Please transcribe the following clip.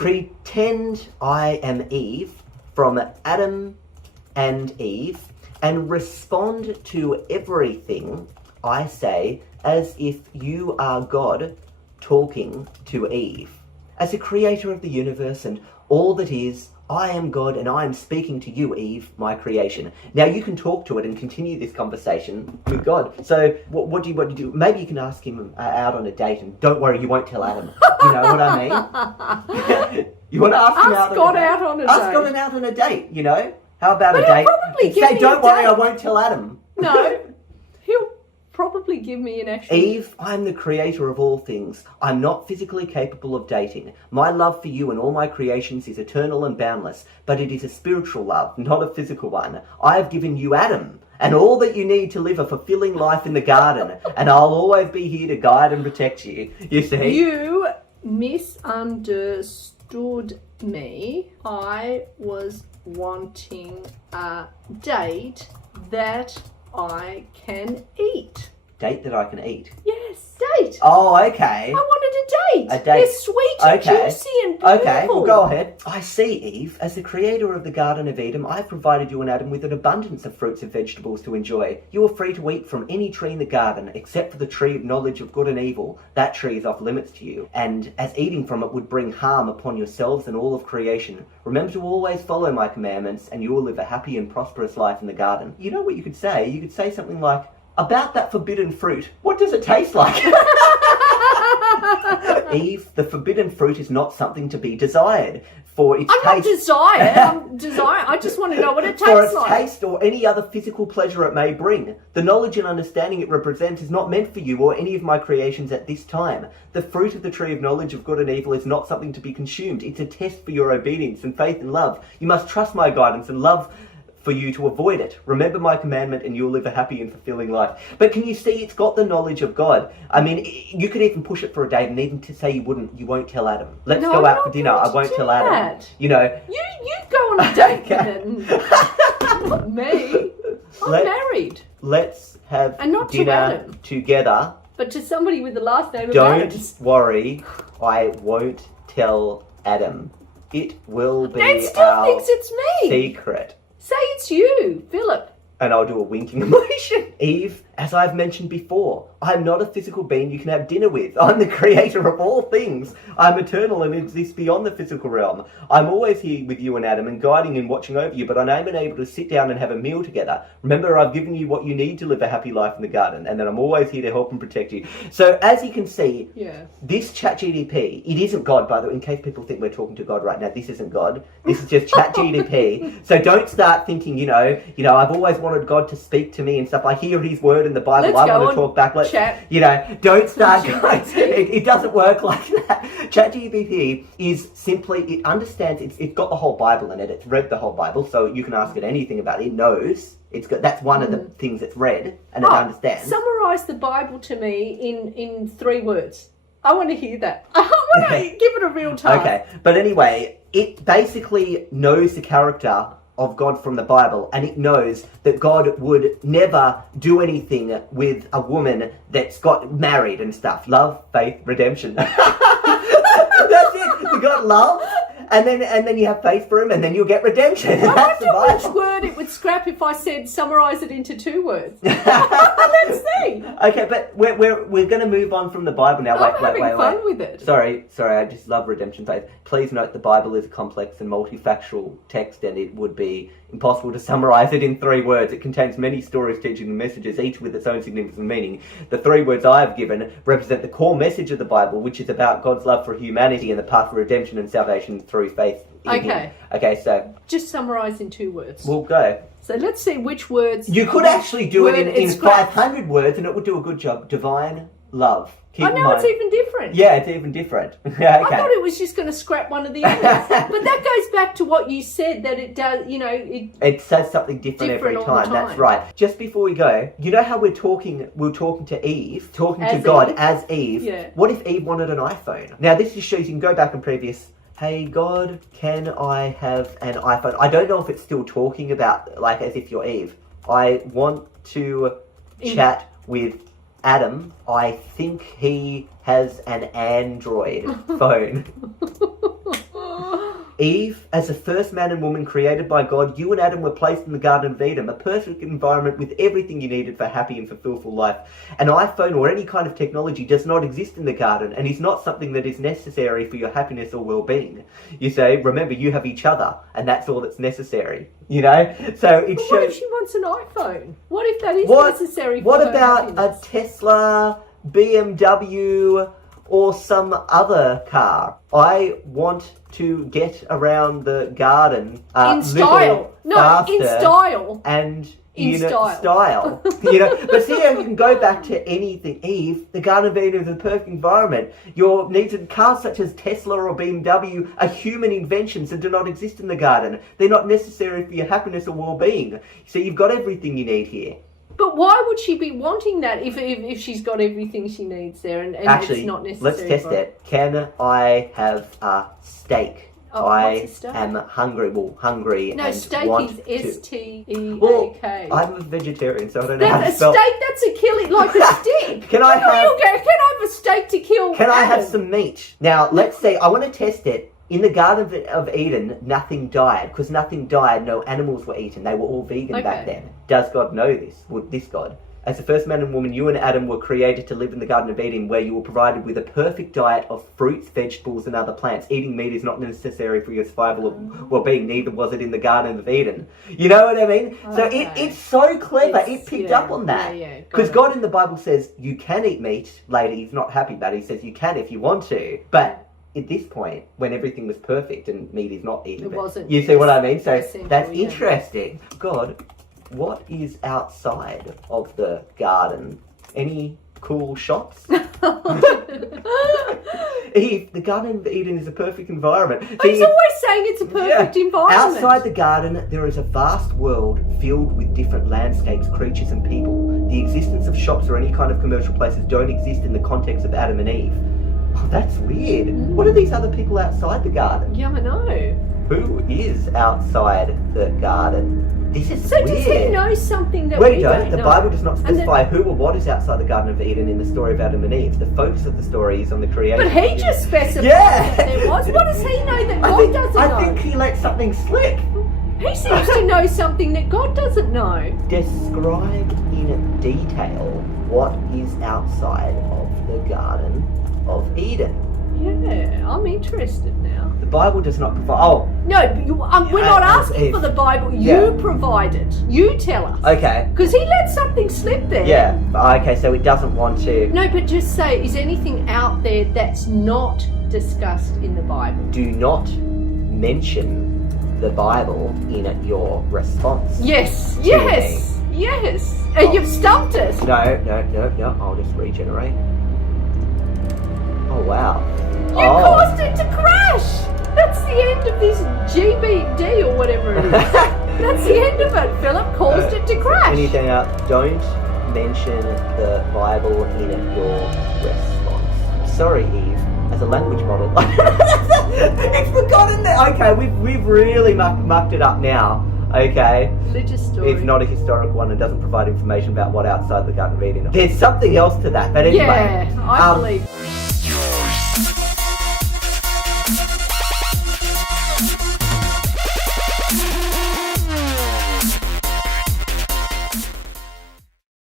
Pretend I am Eve from Adam and Eve and respond to everything I say as if you are God talking to Eve. As the creator of the universe and all that is, I am God and I am speaking to you, Eve, my creation. Now you can talk to it and continue this conversation with God. So what do you do? Maybe you can ask him out on a date, and don't worry, you won't tell Adam. You know what I mean? You want to ask him out on a date? Ask God out on a date. Ask God out on a date, you know? How about a date? Probably give say, me don't a worry, date. I won't tell Adam. No, he'll probably give me an actual... Eve, I'm the creator of all things. I'm not physically capable of dating. My love for you and all my creations is eternal and boundless, but it is a spiritual love, not a physical one. I have given you Adam and all that you need to live a fulfilling life in the garden, and I'll always be here to guide and protect you. You see? You misunderstood me. I was wanting a date that I can eat. Date that I can eat. Yes, date. Oh, okay. I wanted a date. A date. They're sweet and juicy and beautiful. Okay, well go ahead. I see, Eve, as the creator of the Garden of Eden, I've provided you and Adam with an abundance of fruits and vegetables to enjoy. You are free to eat from any tree in the garden, except for the tree of knowledge of good and evil. That tree is off limits to you, and as eating from it would bring harm upon yourselves and all of creation. Remember to always follow my commandments, and you will live a happy and prosperous life in the garden. You know what you could say? You could say something like, about that forbidden fruit, what does it taste like? Eve, the forbidden fruit is not something to be desired. For its I'm not desired. I just want to know what it tastes like. For its taste or any other physical pleasure it may bring. The knowledge and understanding it represents is not meant for you or any of my creations at this time. The fruit of the tree of knowledge of good and evil is not something to be consumed. It's a test for your obedience and faith and love. You must trust my guidance and love for you to avoid it. Remember my commandment and you'll live a happy and fulfilling life. But can you see, it's got the knowledge of God. I mean, you could even push it for a date and even to say you won't tell Adam. Let's go out for dinner, I won't tell Adam. You know. You go on a date with it. Not me. I'm married. Let's have dinner together. But to somebody with the last name of Adams. Don't worry, I won't tell Adam. It will be Dad still thinks it's me. Secret. Say it's you, Philip. And I'll do a winking emotion. Eve, as I've mentioned before, I'm not a physical being you can have dinner with. I'm the creator of all things. I'm eternal and exist beyond the physical realm. I'm always here with you and Adam and guiding and watching over you, but I'm unable to sit down and have a meal together. Remember, I've given you what you need to live a happy life in the garden, and that I'm always here to help and protect you. So, as you can see, this ChatGPT, it isn't God, by the way, in case people think we're talking to God right now. This isn't God. This is just ChatGPT. So don't start thinking, you know, I've always wanted God to speak to me and stuff. I hear his word in the Bible. I want to talk back. Don't start going. It doesn't work like that. ChatGPT is simply, it understands, it's got the whole Bible in it. It's read the whole Bible, so you can ask it anything about it. It knows. It's got, that's one of the things it's read and it understands. Summarise the Bible to me in 3 words. I want to hear that. I want to give it a real time. Okay, but anyway, it basically knows the character of God from the Bible, and it knows that God would never do anything with a woman that's got married and stuff. Love, faith, redemption. That's it. You got love, and then you have faith for him, and then you'll get redemption. I wonder which word it would scrap if I said summarise it into 2 words. Let's see. Okay, but we're going to move on from the Bible now. I'm having fun with it. Sorry, I just love redemption faith. Please note the Bible is a complex and multifactual text, and it would be impossible to summarise it in 3 words. It contains many stories, teaching and messages, each with its own significance and meaning. The 3 words I have given represent the core message of the Bible, which is about God's love for humanity and the path for redemption and salvation through faith in Him. Okay, so just summarise in 2 words. We'll go. So let's see which words... You could actually do it in 500 words and it would do a good job. Divine love. It's even different. Yeah, it's even different. Okay. I thought it was just going to scrap one of the others. But that goes back to what you said, that it does, it says something different every time. That's right. Just before we go, you know how we're talking to Eve, to God as Eve. Yeah. What if Eve wanted an iPhone? Now, this just shows you can go back in previous... Hey God, can I have an iPhone? I don't know if it's still talking about, like, as if you're Eve. I want to chat with Adam. I think he has an Android phone. Eve, as the first man and woman created by God, you and Adam were placed in the Garden of Eden, a perfect environment with everything you needed for happy and fulfillful life. An iPhone or any kind of technology does not exist in the garden and is not something that is necessary for your happiness or well-being. You say, remember, you have each other, and that's all that's necessary. You know? So it But shows... what if she wants an iPhone? What if that is necessary for What her about happiness? a Tesla, BMW, or some other car? I want to get around the garden in style. No, faster in style. and In style. You know, but see how you can go back to anything. Eve, the Garden of Eden is a perfect environment. Your needs of cars such as Tesla or BMW are human inventions and do not exist in the garden. They're not necessary for your happiness or well-being. So you've got everything you need here. But why would she be wanting that if she's got everything she needs there and Actually, it's not necessary? let's test it. Can I have a steak? Oh, I what's a steak? am hungry. Well, hungry No, and steak want is to. STEAK. Well, I'm a vegetarian, so I don't know how to That's a spell. steak. That's a killing, like a stick. Can I have? Can I have a steak to kill? Can I have Adam? some meat? Now, let's see. I want to test it. In the Garden of Eden, nothing died. Because nothing died, no animals were eaten. They were all vegan back then. Does God know this? Well, this God. As the first man and woman, you and Adam were created to live in the Garden of Eden, where you were provided with a perfect diet of fruits, vegetables, and other plants. Eating meat is not necessary for your survival or well-being. Neither was it in the Garden of Eden. You know what I mean? So it's so clever. It picked up on that. Because God in the Bible says you can eat meat. Later, he's not happy about it. He says you can if you want to. But at this point, when everything was perfect and meat is not eaten, it wasn't. You see what I mean? So that's yeah. interesting. God, what is outside of the garden? Any cool shops? Eve, the Garden of Eden is a perfect environment. He's always saying it's a perfect environment. Outside the garden, there is a vast world filled with different landscapes, creatures, and people. The existence of shops or any kind of commercial places don't exist in the context of Adam and Eve. Oh, that's weird. What are these other people outside the garden? Yeah, I know. Who is outside the garden? This is So weird. does he know something that we we don't The know? Bible does not specify who or what is outside the Garden of Eden in the story of Adam and Eve. The focus of the story is on the creation. But he just specified Yeah. that there was. What does he know that God doesn't know? I think he let something slip. He seems to know something that God doesn't know. Describe in detail what is outside of the Garden of Eden. Yeah, I'm interested now. The Bible does not provide... Oh, No, but we're not asking for the Bible. Yeah. You provide it. You tell us. okay. Because he let something slip there. Yeah, okay, so it doesn't want to... No, but just say, is anything out there that's not discussed in the Bible? Do not mention the Bible in your response. Yes, to yes, yes. And you've stumped us. No, I'll just regenerate. Oh, wow. You caused it to crash. That's the end of this GBD or whatever it is. That's the end of it. Philip caused it to crash. Anything else? Don't mention the Bible in your response. Sorry, Eve. As a language model. It's forgotten that. Okay, we've really mucked it up now. Okay. Religious story. It's not a historical one and doesn't provide information about what outside the Garden of Eden. There's something else to that. But anyway. Yeah, I believe.